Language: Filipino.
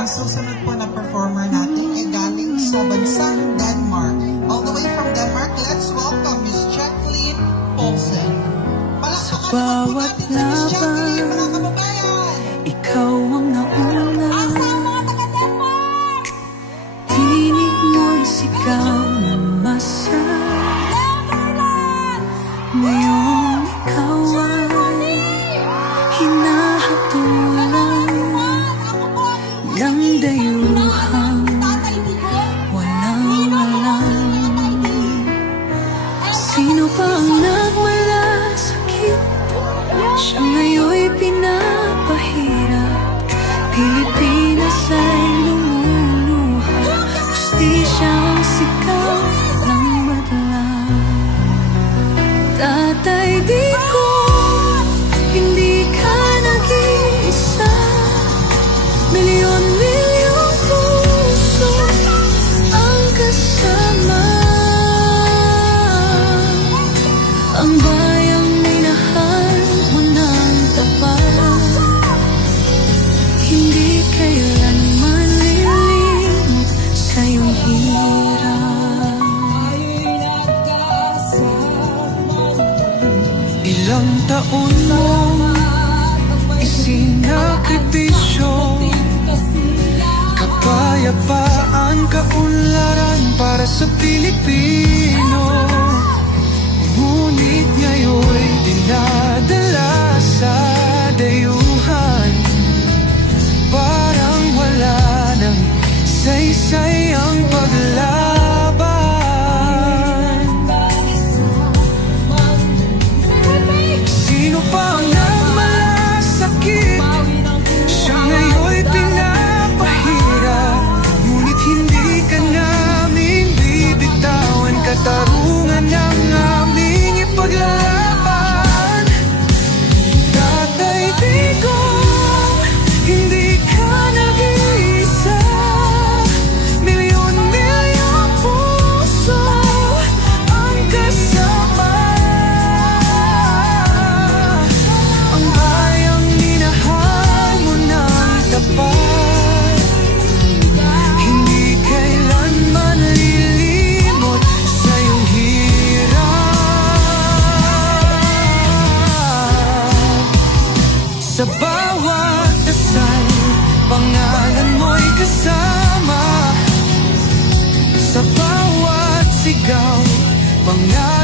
Ang susunod po na performer natin ay galing sa bansang Denmark. All the way from Denmark, let's welcome Miss Jacqueline Paulsen. Sa bawat laban, mga kababayan, ikaw ang nauna. Tinig mo'y sigaw na masa. Ngayong ikaw ay hinahatulan ng dayuhang walang alam. Sino pa ang nagmalasakit? Siya ngayon'y pinapahirap. Pilipinas ay lumuluha. Hustisya ang sigaw ng madla. Tatay, di ko hindi ka nag-iisa. Milyon-milyong puso ang kasama. Ang bayang minahal mo ng tapat, hindi kailanman lilimot sa iyong hirap. Ilang taon mo isinakripisyo, kapayapaan, kaunlaran para sa Pilipino. Ngunit ngayon'y dinadala sa dayuhan. Parang wala nang saysay ang paglaban. Sino pa ang nagmalasakit? Siya ngayon'y pinapahirap. Ngunit hindi ka namin bibitawan. Katarungan ng aming ipaglalaban. Tatay, di ko hindi ka nag-iisa. Milyon-milyong puso ang kasama. Ang bayang minahal mo ng tapat, hindi kailanman lilimot sa iyong hirap. Sa bawat dasal, pangalan mo'y kasama. Sa bawat sigaw, pangalan